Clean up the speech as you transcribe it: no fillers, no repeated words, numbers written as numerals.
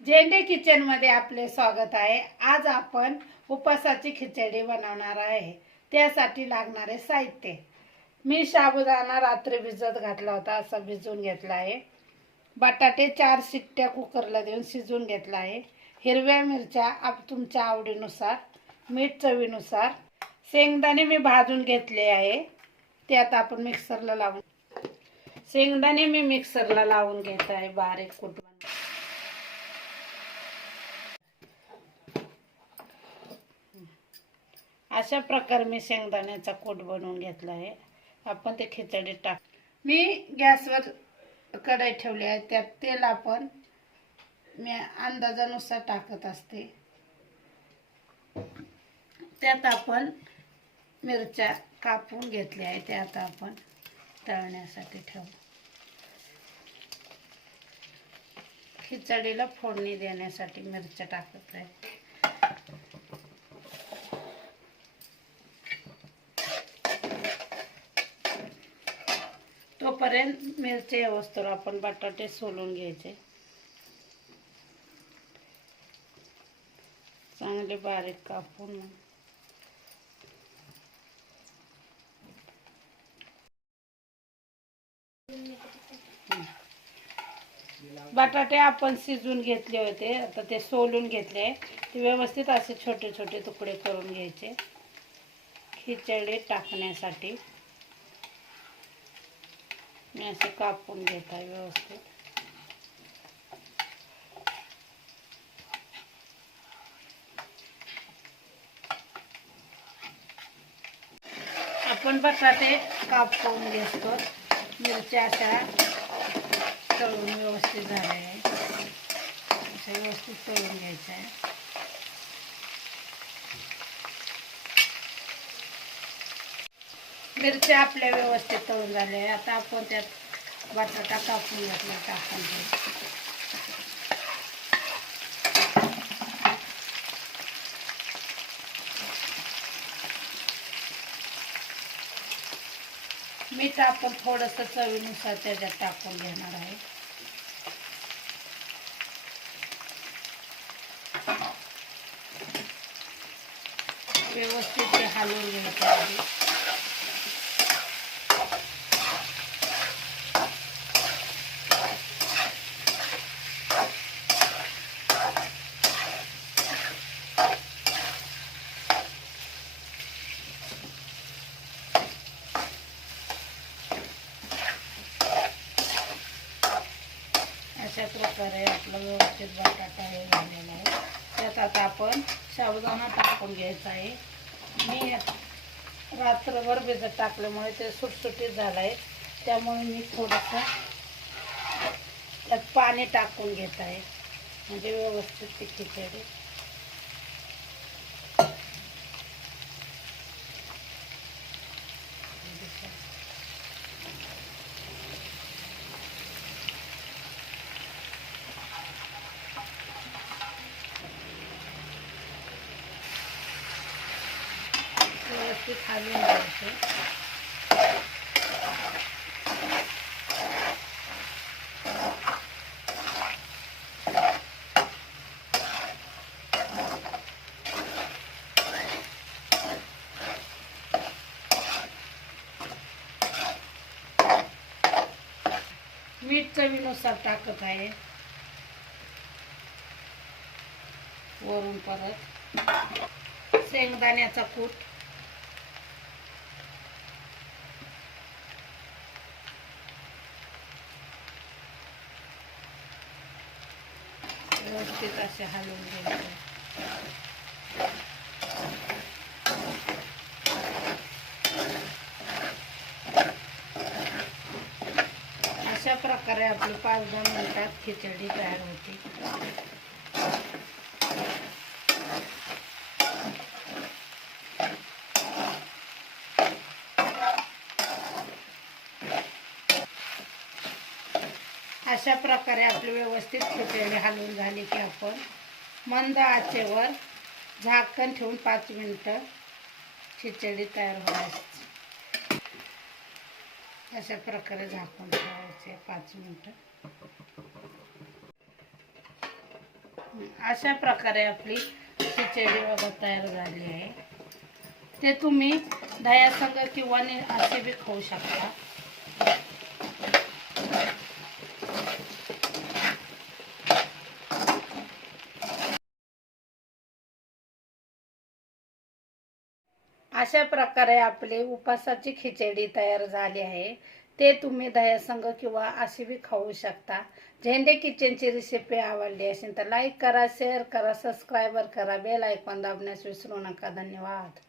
झेंडे किचन मध्ये आपले स्वागत आहे। आज आपण उपासाची खिचडी बनवणार आहे। त्यासाठी लागणारे साहित्य, मी साबुदाणा रात्री भिजत घातला होता, असा भिजवून घेतला आहे। बटाटे 4 शिट्ट्या कुकरला देऊन शिजवून घेतला आहे। हिरव्या मिरच्या तुमच्या आवडीनुसार, मीठ चवीनुसार, शेंगदाणे मी भाजून घेतले आहे, ते आता आपण मिक्सरला लावून शेंगदाणे मी मिक्सरला लावून घेत आहे बारीक कुटून। अशा प्रकारे मी शेंगदाण्याचा कूट बनवून घेतला आहे। आपण ते खिचडीत टाक। मी गॅसवर कढई ठेवली आहे, त्यात तेल आपण मी अंदाजानुसार टाकत असते। त्यात आपण मिरच्या कापून घेतल्या आहेत, त्या आता आपण तळण्यासाठी ठेवू। खिचडीला फोडणी देण्यासाठी मिरच्या टाकत आहे। तोपर्यंत मिरच्या व्यवस्थित आपण बटाटे सोलून घ्यायचे, चांगले बारीक कापून। बटाटे आपण शिजून घेतले होते, आता ते सोलून घेतले, ते व्यवस्थित असे छोटे छोटे तुकडे करून घ्यायचे खिचडी टाकण्यासाठी। मी असे कापून घेत आहे व्यवस्थित। आपण बटाटे कापून घेतो, मिरच्या अशा तळून व्यवस्थित झाले आहे, अशा व्यवस्थित तळून घ्यायचं आहे। मिरच्या आपल्या व्यवस्थित तळून झाले आहे, आता आपण त्यात बटाटा कापून घेतला टाकून घ्यायचा। मीठ आपण थोडंसं चवीनुसार त्याच्यात टाकून घेणार आहे। व्यवस्थित ते हलवून घ्यायचं आहे। अशा प्रकारे आपला व्यवस्थित बटाटा हे झालेला आहे। त्यात आता आपण साबुदाणा टाकून घ्यायचा आहे। मी रात्रभर भिजत टाकल्यामुळे ते सुटसुटीत झालं आहे, त्यामुळे मी थोडंसं त्यात पाणी टाकून घेत आहे, म्हणजे व्यवस्थित ती खिचडी व्यवस्थित हलवून घ्यायचं। मीठ चवीनुसार टाकत आहे, वरून परत शेंगदाण्याचा कूट, व्यवस्थित असे हलवून घ्यायचे। अशा प्रकारे आपली 5-10 मिनिटात खिचडी तयार होते। अशा प्रकारे आपली व्यवस्थित खिचडी हलवून झाली की आपण मंद आचेवर झाकण ठेवून 5 मिनिटं खिचडी तयार होईल। अशा प्रकारे झाकून ठेवायचे 5 मिनिटं। अशा प्रकारे आपली खिचडी बघा तयार झाली आहे. ते तुम्ही दह्यासंग किंवा असे बी खाऊ शकता. अशा प्रकारे आपली उपासाची खिचडी तयार झाली आहे. ते तुम्ही दह्यासंग किंवा अशी बी खाऊ शकता. झेंडे किचनची रेसिपी आवडली असेल तर लाईक करा, शेअर करा, सबस्क्राईबर करा, बेल आयकॉन दाबण्यास विसरू नका. धन्यवाद.